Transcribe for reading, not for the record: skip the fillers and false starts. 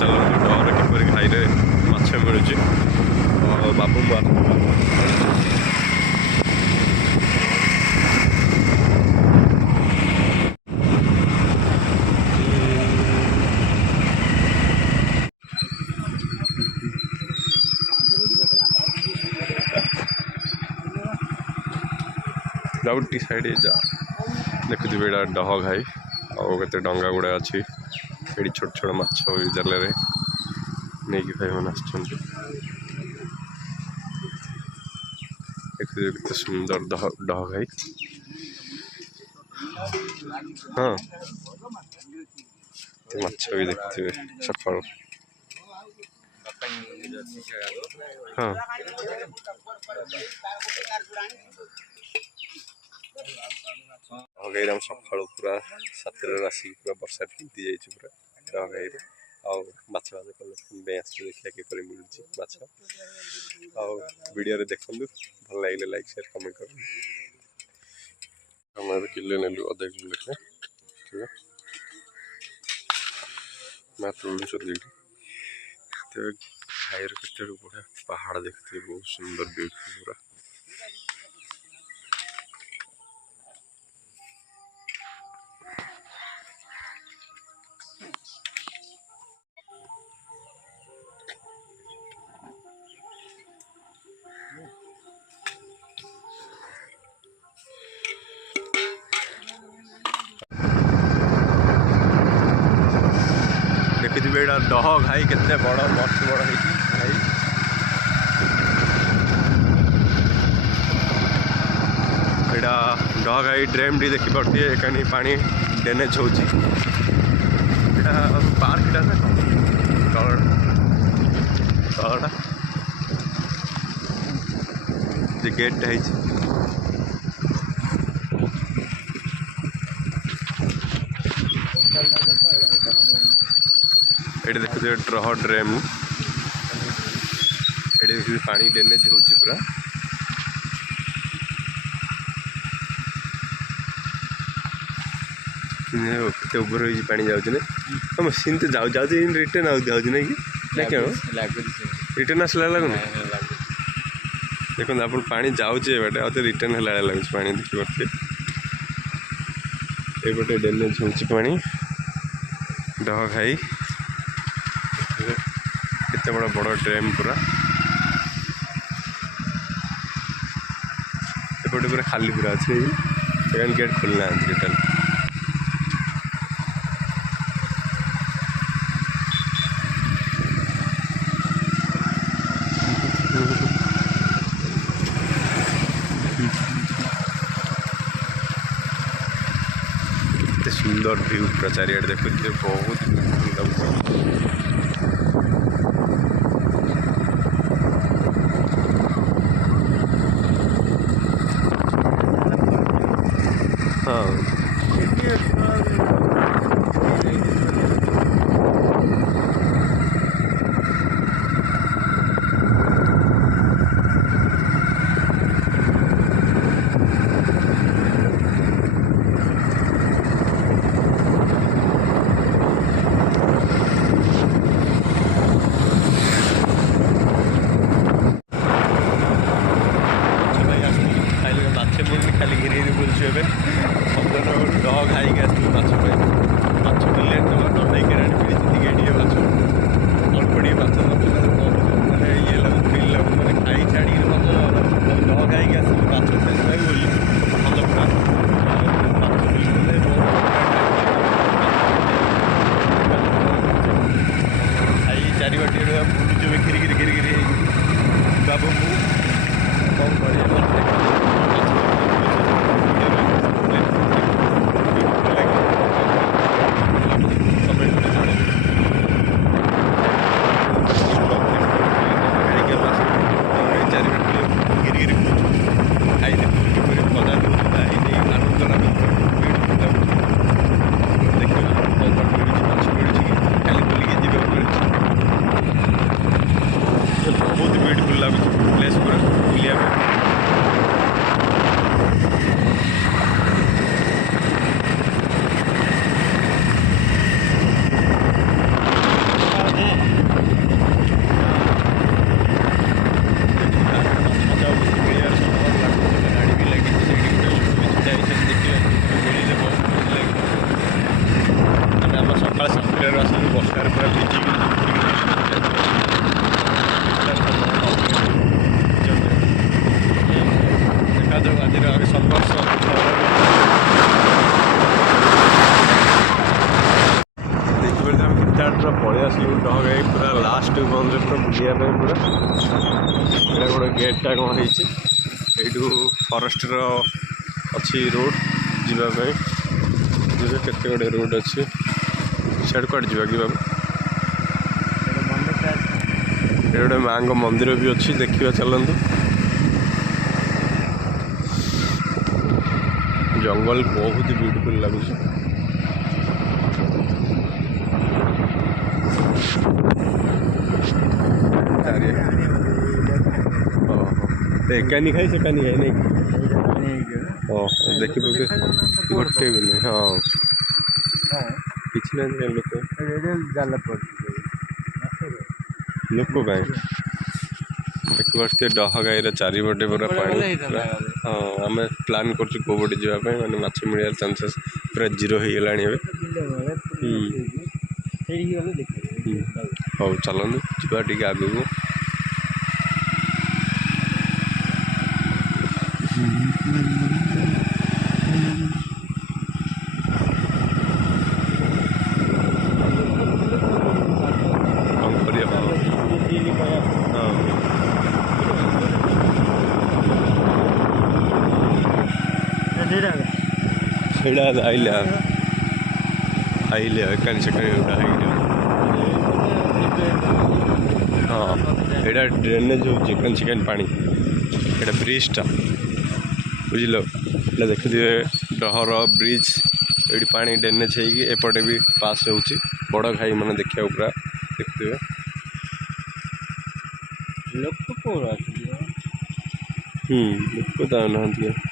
चलते डर किपर घाई माछ मिलूँ बाबू राउटी साइड जा देखुवे यहाँ डह घाई आते डंगा गुड़ा अच्छी ये छोट छोट माछ जाल नहीं कि भाई मैंने देखते सुंदर डह घाई हाँ माछ भी देखते सका हाँ डहगाई सका पूरा सातटा आसिक पूरा बर्षा दी जाइए पूरा डहगाई माछ भाज कले देखिए किपर मिलूँ माछ वीडियो देखु भल लगे लाइक शेयर कमेंट कर किले नेलु अधा किलो लेखे मात्र भाईर कितने बढ़िया पहाड़ देखते बहुत सुंदर ब्यूटीफुल पूरा देखिए यहाँ डह घाई केते बड़ मस्त बड़ है घाई यहाँ डह घाई ड्रेम टी देखी पारे कहीं पानी डैमेज हो पार्क तलटा गेट है ये देखते ड्रह ड्रेम ये देखिए पानी डैमेज हो पूरा ओवर हो पानी जाऊँ मशीन तो जाऊ रिटर्न आउट ना कि क्या रिटर्न आसला लगुन देखो आप पानी जाऊे बाटे आते रिटर्न है लगे पानी देखिए ये गोटे डैमेज हो पानी डह घाई केते बड़ा बड़ ड्रेम पूरा एपटे पूरा खाली पूरा अच्छे गेट खोलना रिटर्न सुंदर व्यू पूरा चारिआडे देखुए बहुत हाँ खाली घिरी बुलचु ए डह खाई माछ माछ मिले नई केराणी मिली माछ अल्प टे माछ मैंने ये लगू फिल लगू मैंने खाई छाड़ी डह खाई आस माछ बोली भल पूरा माछ मिलते खाई चारिपटे बुलुचु घिरी घिरी घिरी घिरी बाबू कौन कर बहुत ब्यूटीफुल लगुच प्लेस पूरा बुलिया डहगाई पूरा लास्ट बंद पूरा बुलिया पूरा ये गोटे गेटा कौन हो फरेस्टर अच्छी रोड जावाई केते गुड़े रोड अच्छी सियाड़ कड़े जा कि बाबू ये गोटे माँ मंदिर भी अच्छी देखा चलतु जंगल बहुत ब्यूटीफुल लगुच एकानी खाई से खाई नहीं देख गोटे भी नहीं हाँ किसी ना लोक लोक देखते डहगाई चारिपटे पूरा पानी हाँ आम प्लान कर कौटे जावाई मैंने माछ मिलवार चांसेस पूरा जीरो हो गलानी हौ चलतु जा टे आगू आइले कहीं से कहीं हाँ यहाँ ड्रेनेज हो चिकेन पानी यहाँ ब्रिजटा बुझल देखिए डहर ब्रिज ये पानी ड्रेनेज होपटे भी पास हो बड़ घाई मैंने देखा पूरा देखते लोक तो ना